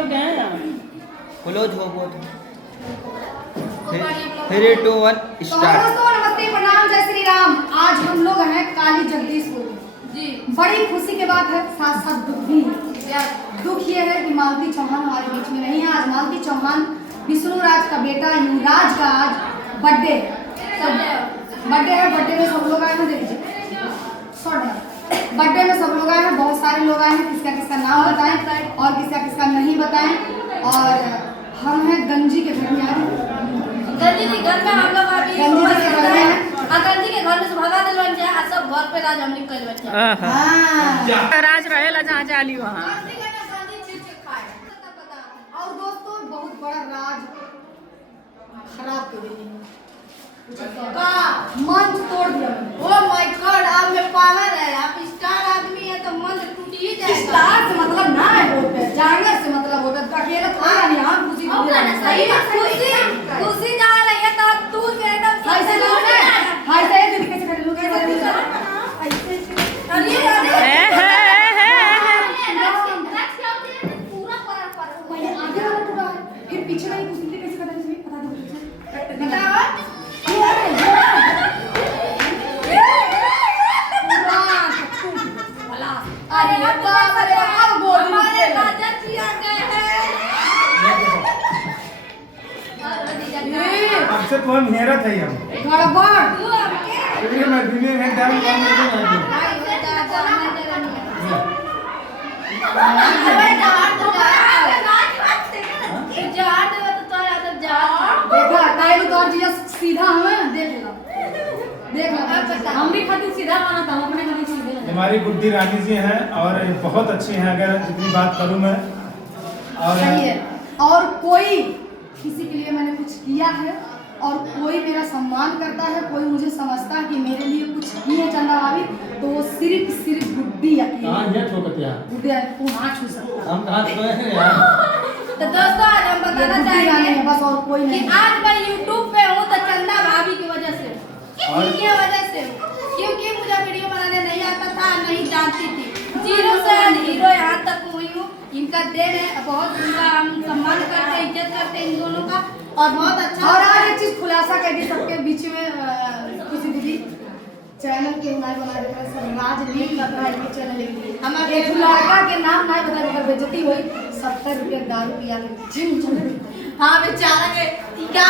लोग हैं क्लोज हो वो 3 2 1 स्टार्ट। दोस्तों नमस्ते प्रणाम जय श्री राम। आज हम लोग हैं काली जगदीशपुर जी। बड़ी खुशी के बात है, साथ साथ दुख भी है। दुख ये है कि मालती चौहान हमारे बीच में नहीं है। आज मालती चौहान विष्णु राज का बेटा युवराज का आज बर्थडे है। बर्थडे में सब लोग आए हैं, देखिए बर्थडे में सब लोग आए हैं, बहुत सारे लोग आए हैं। किसका किसका नाम बताएं और किसका किसका नहीं बताएं। और हम हैं गंजी के घर में आए, गंजी के घर में हम लोग अभी गंजी के घर में हैं। गंजी के घर में से भगा दिल बन जाए, सब घर पे राज हम निकल बन जाए। हाँ राज रहेला जहाँ जाली वहाँ। और दोस्तों बहुत बड़ा राज खराब कर दिया का मंच तोड़ दिया। ओ माय गॉड, आप में पावर है, आप स्टार आदमी है तो मन टूट ही जाएगा। स्टार से मतलब ना है, होते हैं जांगर से मतलब होता है। अकेला थोड़ा नहीं, हम खुशी सही खुशी जा रही है तो तू एकदम ऐसे लोग हैं, हाय से दीदी कैसे कर लो कैसे अरे पूरा पहले आगे वाला टूटा है, फिर पीछे वाली कुछ कैसे करना है पता नहीं। बताओ अरे बाप रे, अब बोल हमारे राजा जी आ गए हैं। अब से तो हम हेरत है हम गड़बड़ तू हमके ये मैं दुनिया में डाल काम नहीं करता। देखा काहे तो और चीज सीधा हमें देख लेना हम भी खातिर सीधा बना था, हम अपने खातिर सीधे। हमारी गुड्डी रानी जी हैं और बहुत अच्छी हैं, अगर जितनी बात करूं मैं। और सही है। और कोई किसी के लिए मैंने कुछ किया है और कोई मेरा सम्मान करता है, कोई मुझे समझता है कि मेरे लिए कुछ की है चंदा भाभी, तो वो सिर्फ गुड्डी अकेली कहां ये ठोकतिया गुड्डी को ना छू सकता। हम कहां छुए हैं यार। तो दोस्तों आज हम बताना चाहेंगे बस और कोई कि नहीं। आज मैं YouTube पे हूँ तो चंदा भाभी की वजह से और? इनकी वजह से हूँ। क्योंकि मुझे वीडियो बनाने नहीं आता था, नहीं जानती थी। जीरो से हीरो यहाँ तक हुई हूँ। इनका देन है, बहुत उनका हम सम्मान करते हैं, इज्जत करते हैं इन दोनों का। और बहुत अच्छा और आज एक चीज खुलासा कर दी सबके बीच में, किसी दीदी चैनल के नाम बना देगा सर, राज लीक कर रहा है ये चैनल। हमारे एक लड़का के नाम ना बता देकर बेइज्जती हुई। 70 रुपये दारू पिया के जिम चले। हाँ बेचारा के क्या